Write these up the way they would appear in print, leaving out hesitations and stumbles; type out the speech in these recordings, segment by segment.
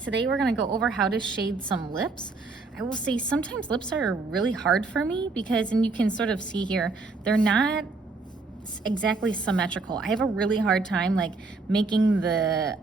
guys, today we're gonna go over how to shade some lips. I will say sometimes lips are really hard for me because, and you can sort of see here, they're not exactly symmetrical. I have a really hard time like making the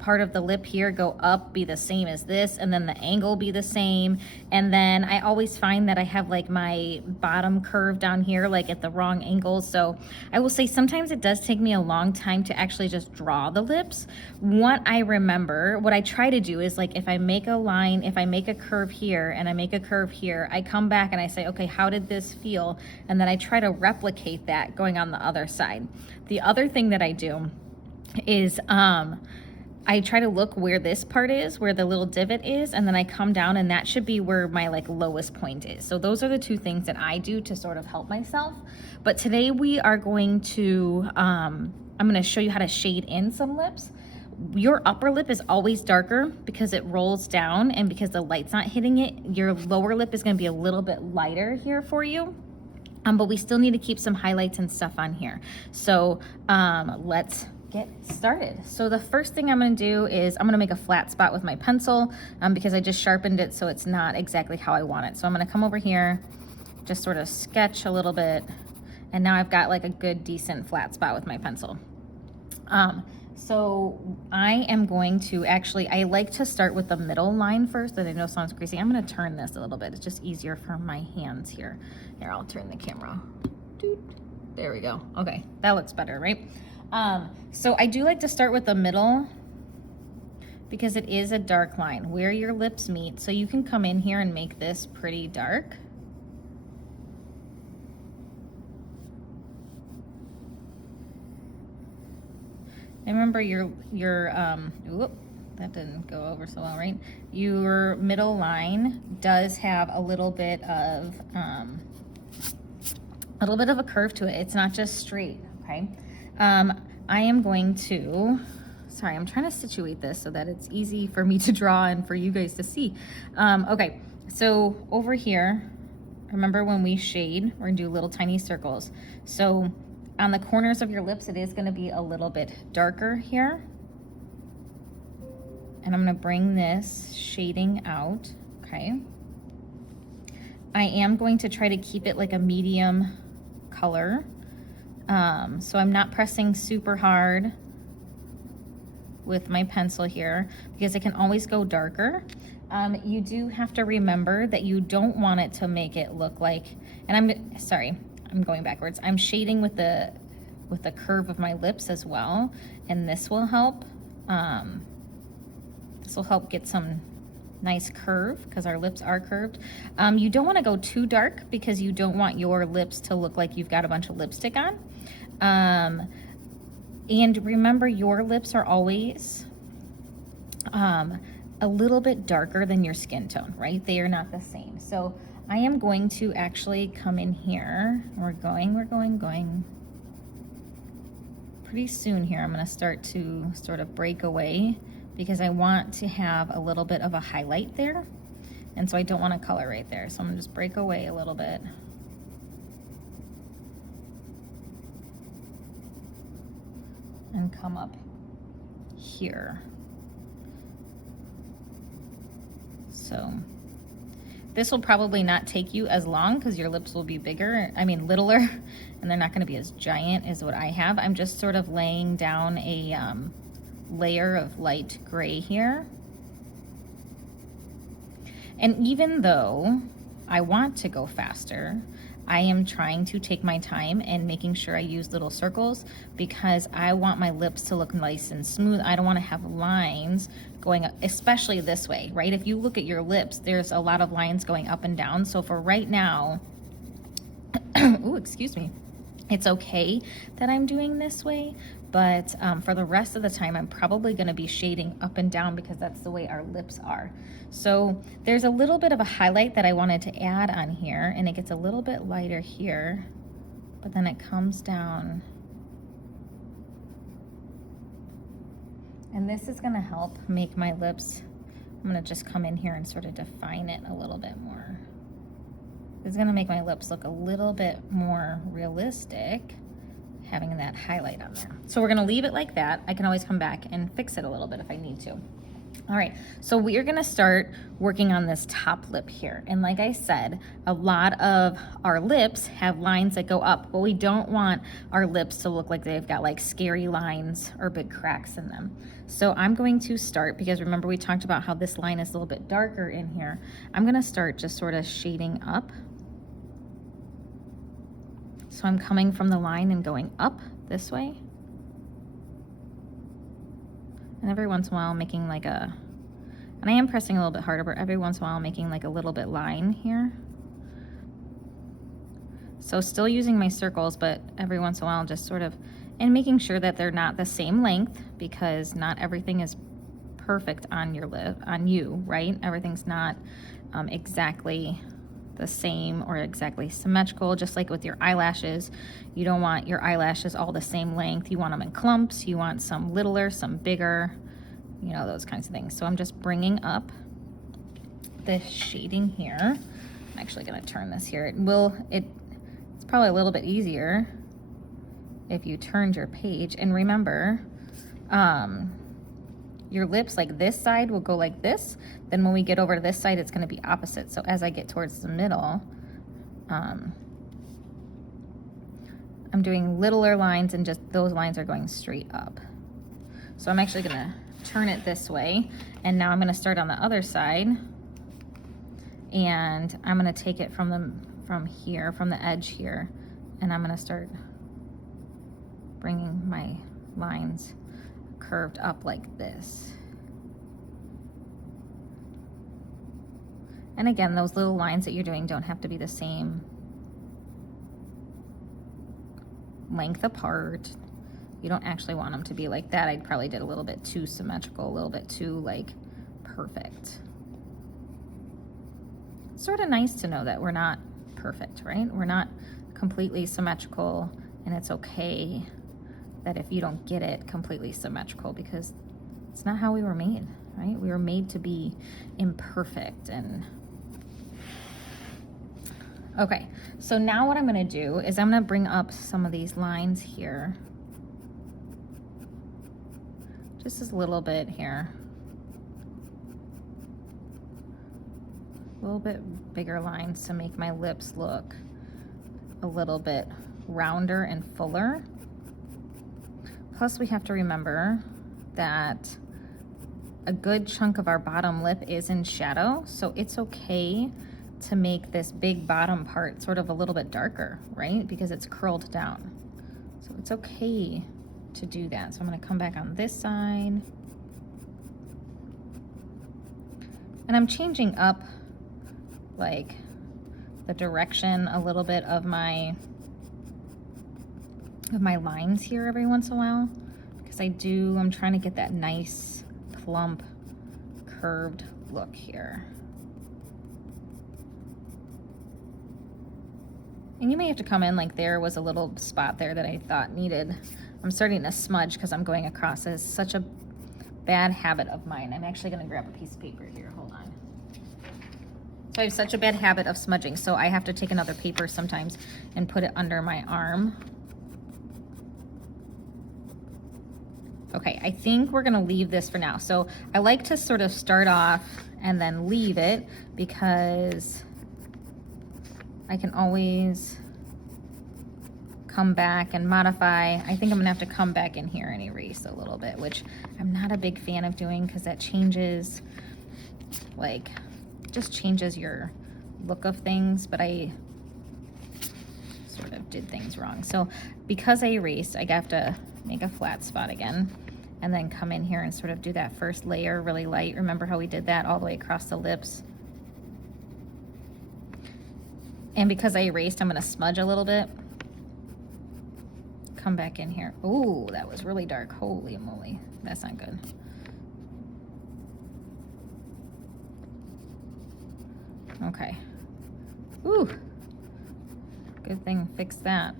part of the lip here go up be the same as this, and then the angle be the same, and then I always find that I have like my bottom curve down here like at the wrong angle. So I will say sometimes it does take me a long time to actually just draw the lips. What I try to do is, like, if I make a line, if I make a curve here and I make a curve here, I come back and I say, okay, how did this feel? And then I try to replicate that going on the other side. The other thing that I do is I try to look where this part is, where the little divot is, and then I come down, and that should be where my like lowest point is. So those are the two things that I do to sort of help myself. But today we are going to, I'm gonna show you how to shade in some lips. Your upper lip is always darker because it rolls down and because the light's not hitting it. Your lower lip is gonna be a little bit lighter here for you. But we still need to keep some highlights and stuff on here. So let's get started. So the first thing I'm gonna do is I'm gonna make a flat spot with my pencil because I just sharpened it so it's not exactly how I want it. So I'm gonna come over here, just sort of sketch a little bit, and now I've got like a good decent flat spot with my pencil. So I am going to I like to start with the middle line first. That I know sounds crazy. I'm gonna turn this a little bit. It's just easier for my hands here. Here, I'll turn the camera. There we go. Okay, that looks better, right? So I do like to start with the middle because it is a dark line where your lips meet. So you can come in here and make this pretty dark. And remember whoop, that didn't go over so well, right? Your middle line does have a little bit of a curve to it. It's not just straight, okay? I am going to, sorry, I'm trying to situate this so that it's easy for me to draw and for you guys to see. Okay, so over here, remember when we shade, we're gonna do little tiny circles. So on the corners of your lips, it is gonna be a little bit darker here. And I'm gonna bring this shading out, okay? I am going to try to keep it like a medium color. So I'm not pressing super hard with my pencil here because it can always go darker. You do have to remember that you don't want it to make it look like, and I'm going backwards. I'm shading with the curve of my lips as well, and this will help. This will help get some nice curve because our lips are curved. You don't want to go too dark because you don't want your lips to look like you've got a bunch of lipstick on. And remember, your lips are always a little bit darker than your skin tone, right? They are not the same. So I am going to actually come in here. We're going. Pretty soon here, I'm gonna start to sort of break away because I want to have a little bit of a highlight there. And so I don't want to color right there. So I'm gonna just break away a little bit. And come up here. So this will probably not take you as long because your lips will be littler, and they're not going to be as giant as what I have. I'm just sort of laying down a layer of light gray here. And even though I want to go faster, I am trying to take my time and making sure I use little circles because I want my lips to look nice and smooth. I don't want to have lines going up, especially this way, right? If you look at your lips, there's a lot of lines going up and down. So for right now, ooh, excuse me, it's okay that I'm doing this way, but for the rest of the time, I'm probably gonna be shading up and down because that's the way our lips are. So there's a little bit of a highlight that I wanted to add on here, and it gets a little bit lighter here, but then it comes down. And this is gonna help make my lips, I'm gonna just come in here and sort of define it a little bit more. It's gonna make my lips look a little bit more realistic, having that highlight on there. So we're gonna leave it like that. I can always come back and fix it a little bit if I need to. All right, so we are gonna start working on this top lip here. And like I said, a lot of our lips have lines that go up, but we don't want our lips to look like they've got like scary lines or big cracks in them. So I'm going to start, because remember we talked about how this line is a little bit darker in here. I'm gonna start just sort of shading up. So I'm coming from the line and going up this way. And every once in a while making like a, and I am pressing a little bit harder, but every once in a while making like a little bit line here. So still using my circles, but every once in a while just sort of, and making sure that they're not the same length, because not everything is perfect on your lip, on you, right? Everything's not exactly the same or exactly symmetrical. Just like with your eyelashes, you don't want your eyelashes all the same length. You want them in clumps. You want some littler, some bigger, you know, those kinds of things. So I'm just bringing up the shading here. I'm actually going to turn this here. It's probably a little bit easier if you turned your page. And remember, your lips, like this side will go like this. Then when we get over to this side, it's going to be opposite. So as I get towards the middle, I'm doing littler lines, and just those lines are going straight up. So I'm actually going to turn it this way. And now I'm going to start on the other side. And I'm going to take it from the edge here. And I'm going to start bringing my lines curved up like this. And again, those little lines that you're doing don't have to be the same length apart. You don't actually want them to be like that. I probably did a little bit too symmetrical, a little bit too like perfect. It's sort of nice to know that we're not perfect, right? We're not completely symmetrical, and it's okay that if you don't get it completely symmetrical, because it's not how we were made, right? We were made to be imperfect. And okay, so now what I'm gonna do is I'm gonna bring up some of these lines here. Just a little bit here. A little bit bigger lines to make my lips look a little bit rounder and fuller. Plus, we have to remember that a good chunk of our bottom lip is in shadow, so it's okay to make this big bottom part sort of a little bit darker, right? Because it's curled down. So it's okay to do that. So I'm going to come back on this side. And I'm changing up like the direction a little bit of my lines here every once in a while, because I'm trying to get that nice plump curved look here. And you may have to come in, like there was a little spot there that I thought needed, I'm starting to smudge because I'm going across. It's such a bad habit of mine. I'm actually going to grab a piece of paper here, hold on. So I have such a bad habit of smudging, so I have to take another paper sometimes and put it under my arm. Okay, I think we're gonna leave this for now. So I like to sort of start off and then leave it, because I can always come back and modify. I think I'm gonna have to come back in here and erase a little bit, which I'm not a big fan of doing, because that changes, like, just changes your look of things, but I sort of did things wrong. So because I erased, I have to make a flat spot again, and then come in here and sort of do that first layer really light. Remember how we did that all the way across the lips? And because I erased, I'm gonna smudge a little bit. Come back in here. Ooh, that was really dark. Holy moly, that's not good. Okay. Ooh, good thing fixed that.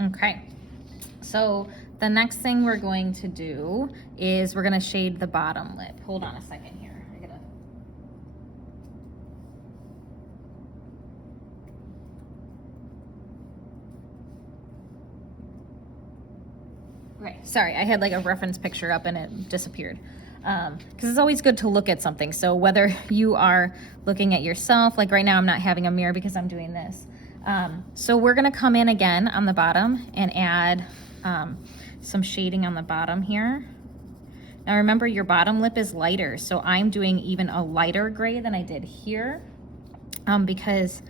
Okay, so the next thing we're going to do is we're gonna shade the bottom lip. Hold on a second here. Okay, sorry, I had like a reference picture up and it disappeared. Because it's always good to look at something. So whether you are looking at yourself, like right now I'm not having a mirror because I'm doing this. So we're gonna come in again on the bottom and add some shading on the bottom here. Now remember, your bottom lip is lighter, so I'm doing even a lighter gray than I did here because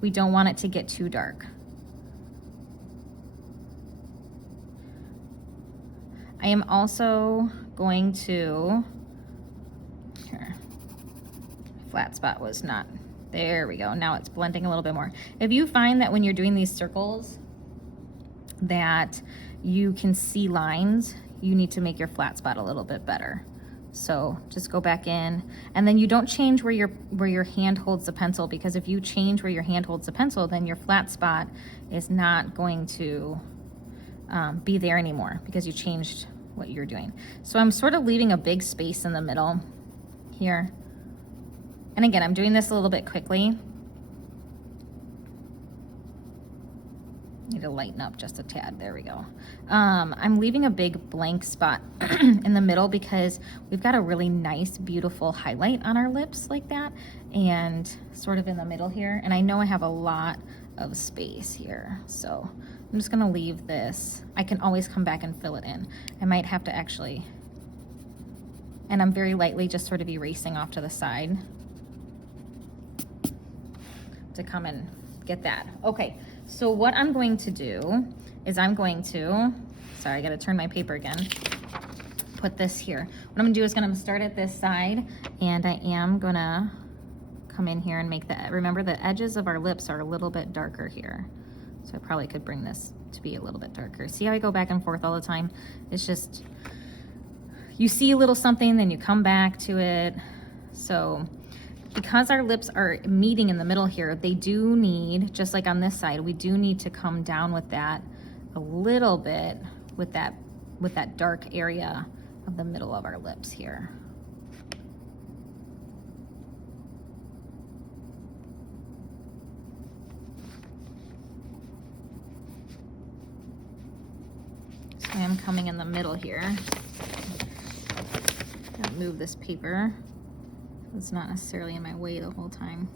we don't want it to get too dark. I am also going to, here, flat spot was not, there we go. Now it's blending a little bit more. If you find that when you're doing these circles that you can see lines, you need to make your flat spot a little bit better. So just go back in, and then you don't change where your hand holds the pencil, because if you change where your hand holds the pencil, then your flat spot is not going to be there anymore because you changed what you're doing. So I'm sort of leaving a big space in the middle here. And again, I'm doing this a little bit quickly. Need to lighten up just a tad. There we go. I'm leaving a big blank spot in the middle because we've got a really nice, beautiful highlight on our lips like that, and sort of in the middle here. And I know I have a lot of space here, so I'm just gonna leave this. I can always come back and fill it in. I might have to actually, and I'm very lightly just sort of erasing off to the side to come and get that. Okay, so what I'm going to do is I'm going to, sorry, I gotta turn my paper again, put this here. What I'm gonna do is gonna start at this side, and I am gonna come in here and make the, remember the edges of our lips are a little bit darker here. So I probably could bring this to be a little bit darker. See how I go back and forth all the time? It's just, you see a little something, then you come back to it. So because our lips are meeting in the middle here, they do need, just like on this side, we do need to come down with that a little bit with that dark area of the middle of our lips here. So I'm coming in the middle here. Gonna move this paper. It's not necessarily in my way the whole time.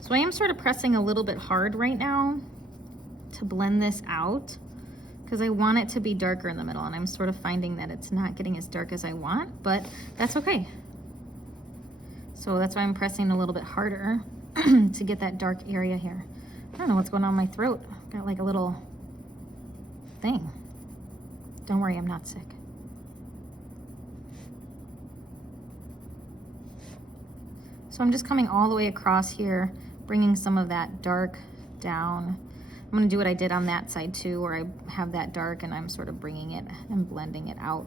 So I am sort of pressing a little bit hard right now to blend this out because I want it to be darker in the middle, and I'm sort of finding that it's not getting as dark as I want, but that's okay. So that's why I'm pressing a little bit harder to get that dark area here. I don't know what's going on in my throat. Got like a little thing. Don't worry, I'm not sick. So I'm just coming all the way across here, bringing some of that dark down. I'm gonna do what I did on that side too, where I have that dark and I'm sort of bringing it and blending it out.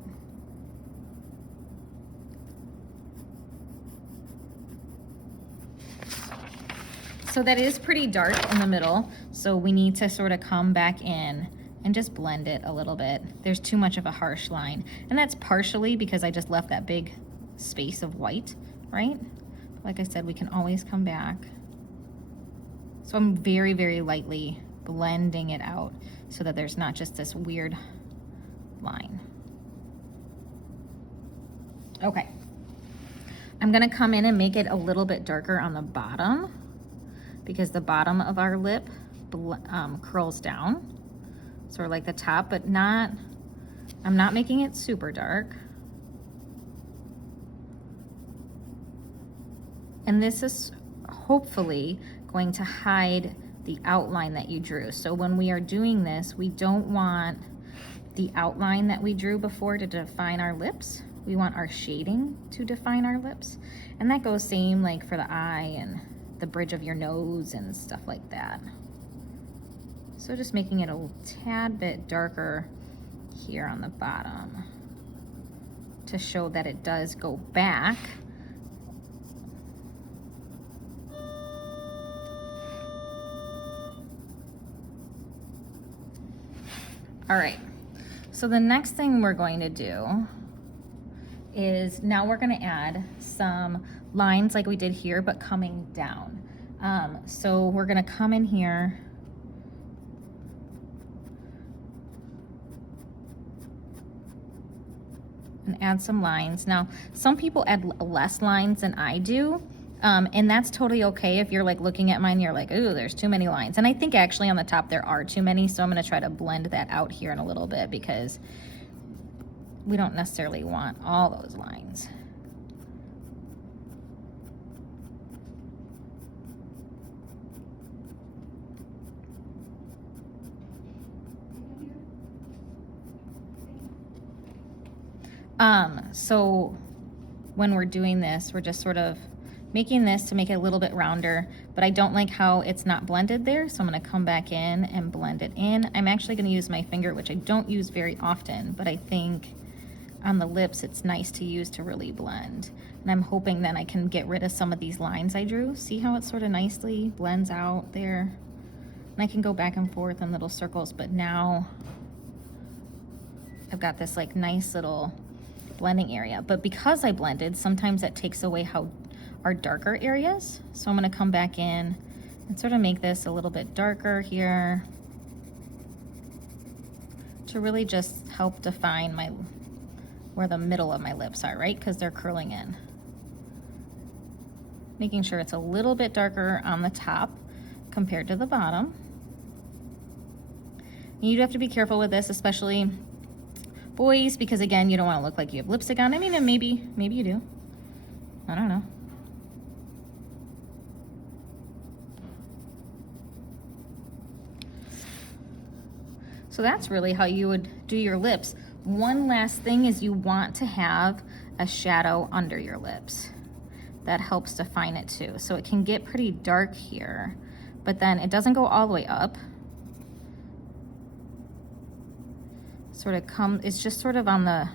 So that is pretty dark in the middle, so we need to sort of come back in and just blend it a little bit. There's too much of a harsh line, and that's partially because I just left that big space of white, right? Like I said, we can always come back. So I'm very, very lightly blending it out so that there's not just this weird line. Okay. I'm gonna come in and make it a little bit darker on the bottom because the bottom of our lip curls down. Sort of like the top, but not, I'm not making it super dark. And this is hopefully going to hide the outline that you drew. So when we are doing this, we don't want the outline that we drew before to define our lips. We want our shading to define our lips. And that goes same like for the eye and the bridge of your nose and stuff like that. So just making it a tad bit darker here on the bottom to show that it does go back. All right, so the next thing we're going to do is now we're gonna add some lines like we did here, but coming down. So we're gonna come in here and add some lines. Now, some people add less lines than I do. And that's totally okay if you're like looking at mine, you're like, ooh, there's too many lines. And I think actually on the top there are too many, so I'm gonna try to blend that out here in a little bit because we don't necessarily want all those lines. So when we're doing this, we're just sort of making this to make it a little bit rounder, but I don't like how it's not blended there, so I'm gonna come back in and blend it in. I'm actually gonna use my finger, which I don't use very often, but I think on the lips it's nice to use to really blend. And I'm hoping then I can get rid of some of these lines I drew. See how it sort of nicely blends out there? And I can go back and forth in little circles, but now I've got this like nice little blending area. But because I blended, sometimes that takes away how our darker areas. So I'm gonna come back in and sort of make this a little bit darker here to really just help define where the middle of my lips are, right? Because they're curling in. Making sure it's a little bit darker on the top compared to the bottom. You do have to be careful with this, especially boys, because again, you don't want to look like you have lipstick on. I mean, and maybe you do. I don't know. So that's really how you would do your lips. One last thing is you want to have a shadow under your lips. That helps define it too. So it can get pretty dark here, but then it doesn't go all the way up. It's just sort of on the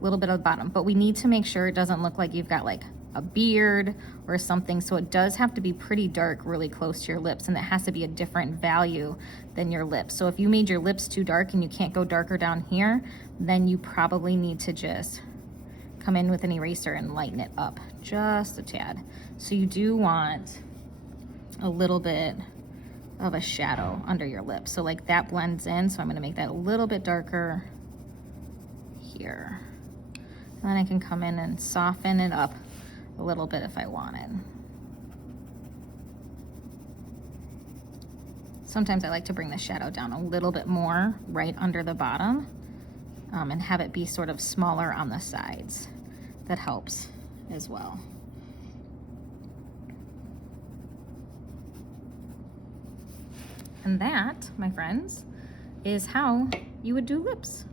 little bit of the bottom, but we need to make sure it doesn't look like you've got like a beard or something. So it does have to be pretty dark, really close to your lips, and it has to be a different value than your lips. So if you made your lips too dark and you can't go darker down here, then you probably need to just come in with an eraser and lighten it up just a tad. So you do want a little bit of a shadow under your lips. So like that blends in, so I'm gonna make that a little bit darker here. And then I can come in and soften it up a little bit if I wanted. Sometimes I like to bring the shadow down a little bit more right under the bottom and have it be sort of smaller on the sides. That helps as well. And that, my friends, is how you would do lips.